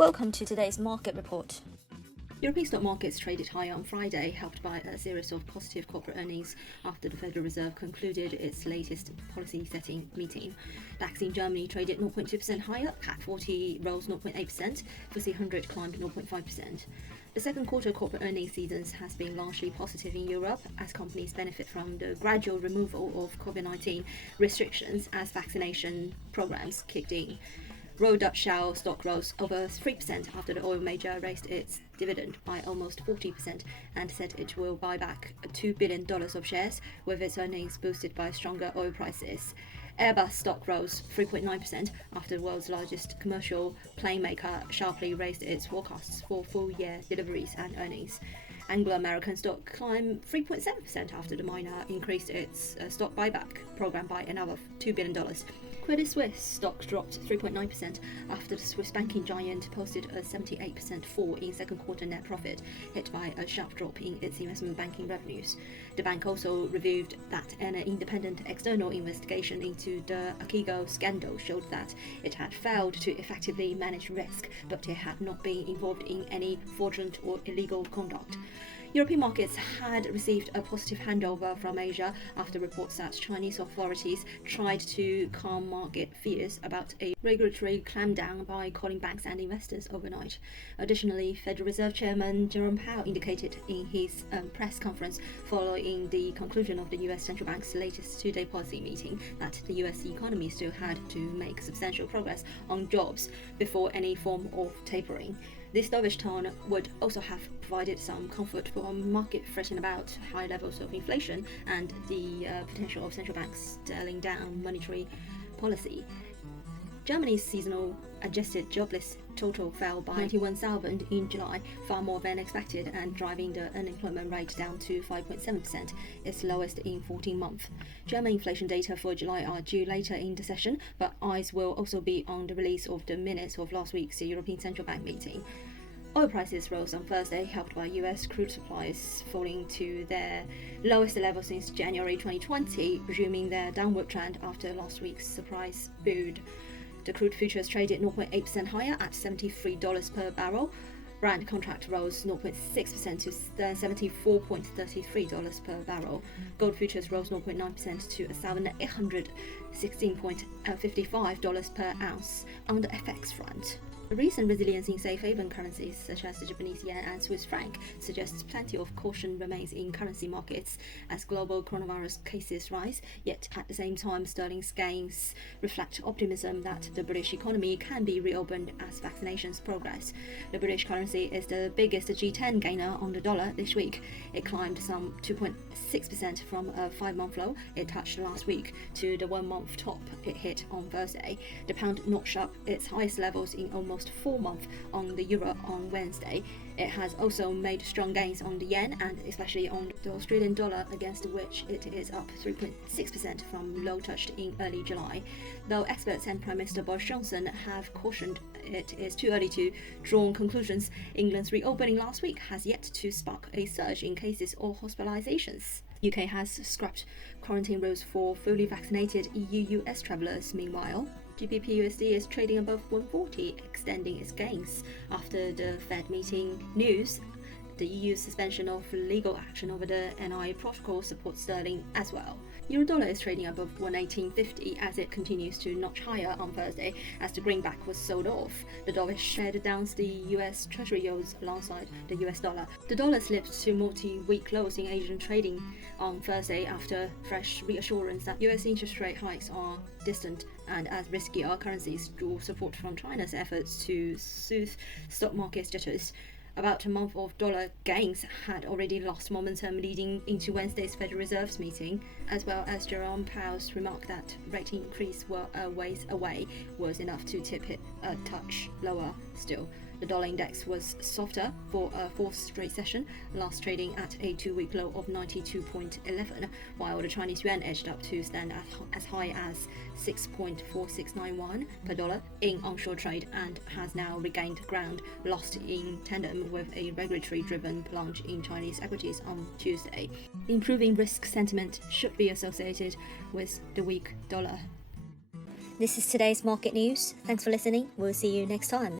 Welcome to today's market report. European stock markets traded higher on Friday, helped by a series of positive corporate earnings after the Federal Reserve concluded its latest policy-setting meeting. DAX in Germany traded 0.2% higher, CAC 40 rose 0.8%, FTSE 100 climbed 0.5%. The second quarter corporate earnings season has been largely positive in Europe as companies benefit from the gradual removal of COVID-19 restrictions as vaccination programs kicked in. Royal Dutch Shell stock rose over 3% after the oil major raised its dividend by almost 40% and said it will buy back $2 billion of shares, with its earnings boosted by stronger oil prices. Airbus stock rose 3.9% after the world's largest commercial plane maker sharply raised its forecasts for full-year deliveries and earnings. Anglo American stock climbed 3.7% after the miner increased its stock buyback program by another $2 billion. Credit Suisse stock dropped 3.9% after the Swiss banking giant posted a 78% fall in second quarter net profit, hit by a sharp drop in its investment banking revenues. The bank also revealed that an independent external investigation into the Archegos scandal showed that it had failed to effectively manage risk, but it had not been involved in any fraudulent or illegal conduct. European markets had received a positive handover from Asia after reports that Chinese authorities tried to calm market fears about a regulatory clampdown by calling banks and investors overnight. Additionally, Federal Reserve Chairman Jerome Powell indicated in his press conference following the conclusion of the US Central Bank's latest two-day policy meeting that the US economy still had to make substantial progress on jobs before any form of tapering. This dovish tone would also have provided some comfort for market fretting about high levels of inflation and the potential of central banks dialing down monetary policy. Germany's seasonal adjusted jobless total fell by 91,000 in July, far more than expected, and driving the unemployment rate down to 5.7%, its lowest in 14 months. German inflation data for July are due later in the session, but eyes will also be on the release of the minutes of last week's European Central Bank meeting. Oil prices rose on Thursday, helped by US crude supplies falling to their lowest level since January 2020, resuming their downward trend after last week's surprise boom. The crude futures traded 0.8% higher at $73 per barrel. Brent contract rose 0.6% to $74.33 per barrel. Gold futures rose 0.9% to $1,816.55 per ounce. On the FX front, the recent resilience in safe haven currencies such as the Japanese yen and Swiss franc suggests plenty of caution remains in currency markets as global coronavirus cases rise, yet at the same time sterling's gains reflect optimism that the British economy can be reopened as vaccinations progress. The British currency is the biggest G10 gainer on the dollar this week. It climbed some 2.6% from a 5-month low it touched last week to the 1-month top it hit on Thursday. The pound notched up its highest levels in almost 4 months on the euro on Wednesday. It has also made strong gains on the yen and especially on the Australian dollar, against which it is up 3.6% from low touched in early July. Though experts and Prime Minister Boris Johnson have cautioned it is too early to draw conclusions, England's reopening last week has yet to spark a surge in cases or hospitalizations. UK has scrapped quarantine rules for fully vaccinated EU-US travellers. Meanwhile, GBP/USD is trading above 140, extending its gains after the Fed meeting news. The EU's suspension of legal action over the NI protocol supports sterling as well. Eurodollar is trading above 118.50 as it continues to notch higher on Thursday as the greenback was sold off. The dovish shared down the US Treasury yields alongside the US dollar. The dollar slipped to multi-week lows in Asian trading on Thursday after fresh reassurance that US interest rate hikes are distant and as riskier currencies draw support from China's efforts to soothe stock market jitters. About a month of dollar gains had already lost momentum leading into Wednesday's Federal Reserve's meeting, as well as Jerome Powell's remark that rate increase were a ways away was enough to tip it a touch lower still. The dollar index was softer for a fourth straight session, last trading at a 2-week low of 92.11, while the Chinese yuan edged up to stand at as high as 6.4691 per dollar in onshore trade and has now regained ground lost in tandem with a regulatory-driven plunge in Chinese equities on Tuesday. Improving risk sentiment should be associated with the weak dollar. This is today's market news. Thanks for listening. We'll see you next time.